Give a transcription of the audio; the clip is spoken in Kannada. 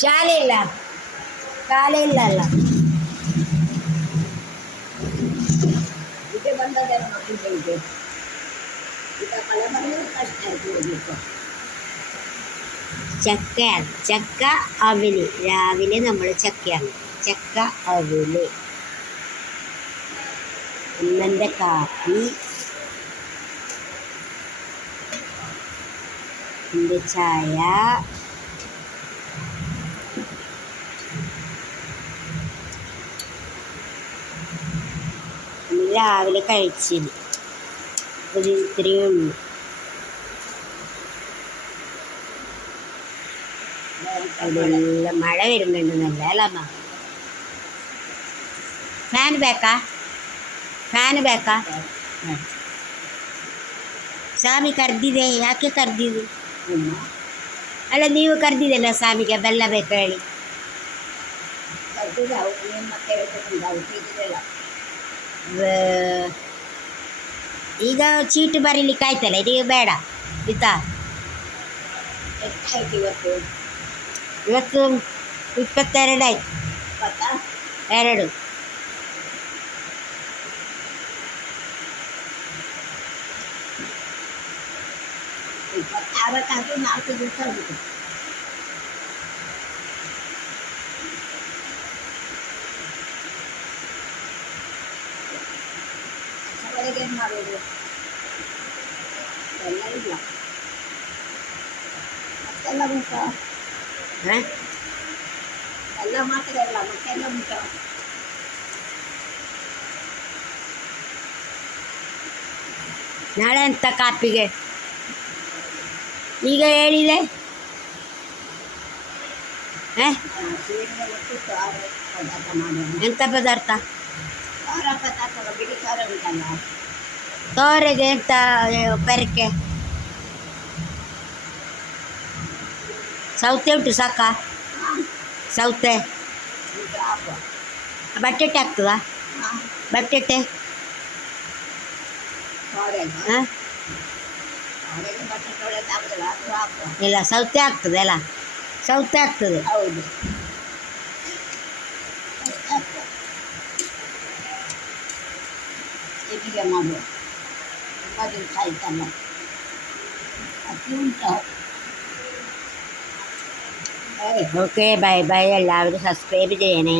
ಶಾಲೆ ಇಲ್ಲ, ಶಾಲೆ ಇಲ್ಲ ಅಲ್ಲ. ಇದು ಬಂದದ ಮಕ್ಕಳಿಗೆ ಈಗ ಮಳೆ ಬಂದರೆ ಕಷ್ಟ ಆಯ್ತು ಹೋಗ್ಲಿಕ್ಕೆ. ചക്ക ചക്ക അവില് രാവിലെ നമ്മൾ ചക്കയാണ്. ചക്ക അവില് ഇന്നെൻ്റെ കാപ്പി, എൻ്റെ ചായ, രാവിലെ കഴിച്ചിന് ഒരു ഇത്രയേ ഉള്ളൂ. അവിടെയെല്ലാം മഴ വരുന്നുണ്ടെന്നല്ല അല്ലമ്മ. ಫ್ಯಾನ್ ಬೇಕಾ? ಫ್ಯಾನ್ ಬೇಕಾ? ಸ್ವಾಮಿ ಕರೆದಿದೆ, ಯಾಕೆ ಕರೆದಿದೆ? ಅಲ್ಲ ನೀವು ಕರೆದಿದ್ದಲ್ಲ ಸ್ವಾಮಿಗೆ, ಬೆಲ್ಲ ಬೇಕು ಹೇಳಿ. ಈಗ ಚೀಟು ಬರೀಲಿಕ್ಕೆ ಆಯ್ತಲ್ಲ, ಇದೀಗ ಬೇಡ ಇತ್ತಾ. ಇವತ್ತು 22 ಆಯ್ತು. 2 4 ದಿವಸ ಆಗುತ್ತೆ. ಏನು ಮಾಡೋದು ಎಲ್ಲ ಇಲ್ಲ, ಮತ್ತೆಲ್ಲ ಉಂಟು. ಎಲ್ಲ ಮಾತ್ರ ಇಲ್ಲ, ಮತ್ತೆಲ್ಲ ಉಂಟು. ನಾಳೆ ಅಂತ ಕಾಪಿಗೆ ಈಗ ಹೇಳಿದೆ. ಎಂಥ ಪದಾರ್ಥ? ತೋರೆಗೆ ಎಂತ ಪೆರಕೆ? ಸೌತೆ ಉಂಟು ಸಾಕಾ? ಸೌತೆ ಬಟಾಟೆ ಆಗ್ತದಾ? ಬಟಾಟೆ ಹಾಂ ಇಲ್ಲ, ಸೌತೆ ಆಗ್ತದೆ ಅಲ್ಲ, ಸೌತೆ ಆಗ್ತದೆ. ಹೌದು, ಹೇಗೆ ಮಾಡುವ? ತುಂಬ ದಿವಸ ಆಯ್ತಲ್ಲ, ಅಕ್ಕಿ ಉಂಟು. ഓക്കെ ബൈ ബൈ എല്ലാവരും സബ്സ്ക്രൈബ് ചെയ്യണേ.